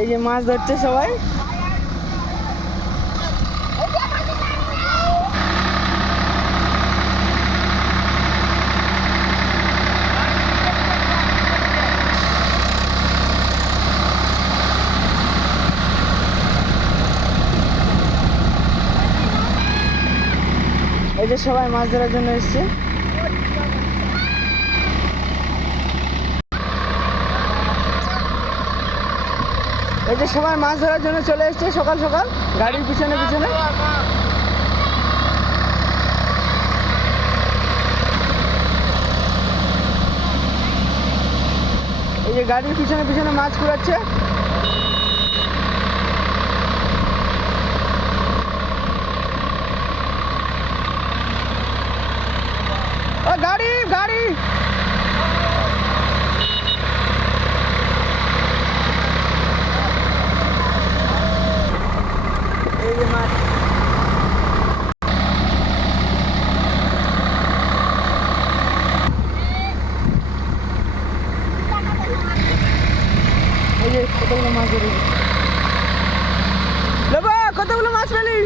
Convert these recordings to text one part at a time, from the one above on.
এই যে মাছ ধরছে সবাই। এই যে সবাই মাছ ধরার জন্য এসছে। এই যে সবাই মাছ ধরার জন্য চলে এসছে সকাল সকাল গাড়ির পিছনে পিছনে। এই যে গাড়ির পিছনে পিছনে মাছ কুড়াচ্ছে। গাড়ি গাড়ি এই যে মাছ। এই যে কতগুলো মাছ ধরে কতগুলো মাছ পেলি?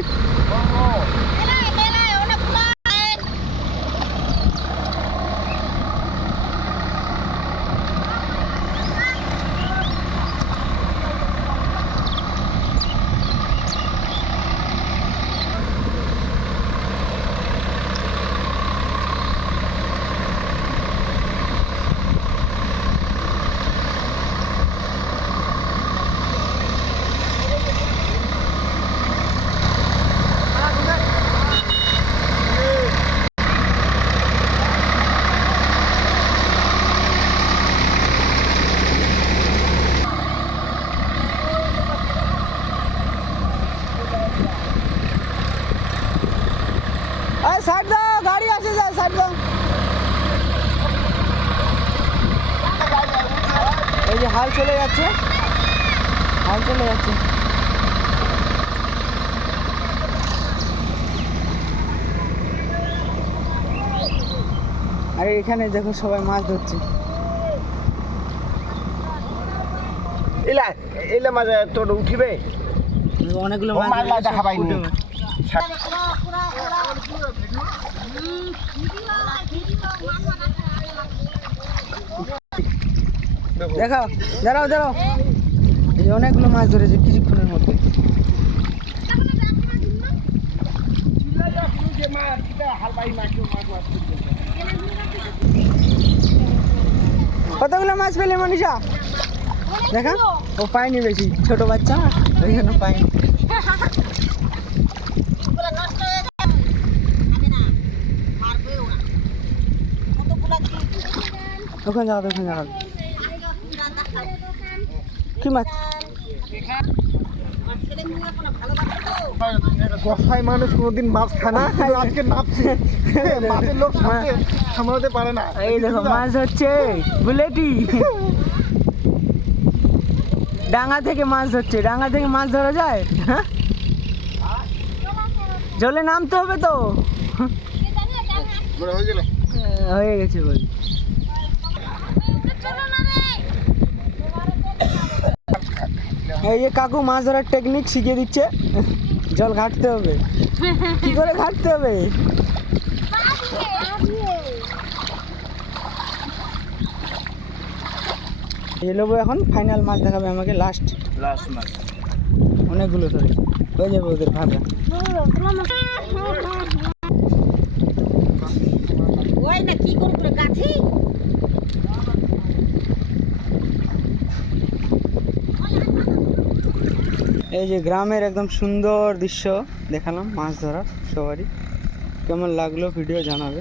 সাইড দাও, গাড়ি আসে যায়, সাইড দাও। এই যে হাল চলে যাচ্ছে, হাল চলে যাচ্ছে। আরে এখানে দেখো সবাই মাছ ধরছে। এলা এলা মাছ তোর উঠিবে অনেকগুলো মাছ দেখা পাইনি। দেখাও, দাঁড়াও দাঁড়াও। এই অনেকগুলো মাছ ধরেছে কিছুক্ষণের মধ্যে। কতগুলো মাছ পেলে মনীষা? দেখা, ও পায়নি বেশি, ছোট বাচ্চা না ওই জন্য পায়নি। ওখানে যাও, ওখানে যাও। কি মাছ? কষাই মানুষ কোনোদিন মাছ খায় না, কিন্তু আজকে নাপছে মাছের লোক সামলাতে পারে না। এই দেখো মাছ হচ্ছে বুলেটি। ডাঙ্গা থেকে মাছ ধরছে। ডাঙ্গা থেকে মাছ ধরা যায়? জলে নামতে হবে তো। হয়ে গেছে বল। এই যে কাকু মাছ ধরার টেকনিক শিখিয়ে দিচ্ছে। জল ঘাটতে হবে, কি করে ঘাটতে হবে। এই লোবো এখন ফাইনাল মাছ দেখাবে আমাকে, লাস্ট মাছ। অনেকগুলো ধরেছে, হয়ে যাবে ওদের ভাগা। এই যে গ্রামের একদম সুন্দর দৃশ্য দেখালাম মাছ ধরা সবারই। কেমন লাগলো ভিডিও জানাবে।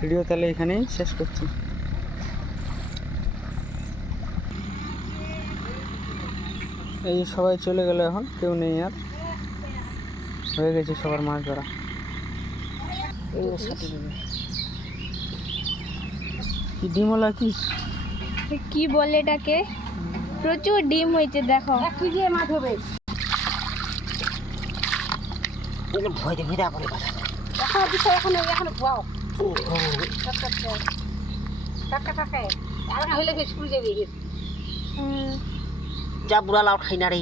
ভিডিও তাহলে এখানেই শেষ করছি। এই যে সবাই চলে গেল, এখন কেউ নেই আর, হয়ে গেছে সবার মাছ ধরা। কি ডিমওয়ালা কি বলে এটাকে? প্রচুর ডিম হয়েছে, দেখো কি দিয়ে মাছ হবে। ভয় দেখে পড়ে এখন এখন ভুয়াও টাকা টাকা আর হইলে স্কুল যাবি। যা বুড়া লাউ খাই না রে